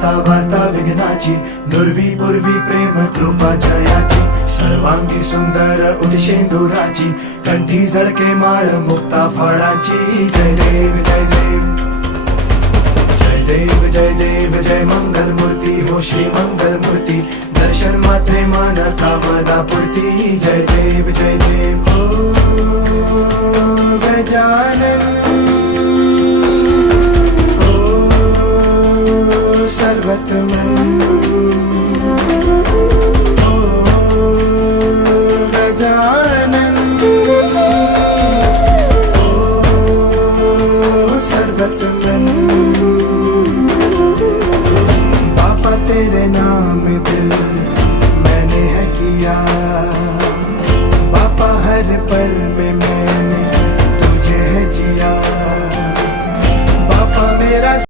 दाता वार्ता विघ्नाची, नुरवी पूर्वी प्रेम कृपा जयाची, सर्वांगी सुंदर उदिशेंदुराची, कंठी झळके माळ मुक्ता फळाची. जय देव जय देव जय देव जय देव जय मंगल मूर्ती हो श्री मंगल मूर्ती, दर्शन मात्रे मान कामना पूर्ती. जय देव जय देव ओ गजानन ओ सर्वतमन.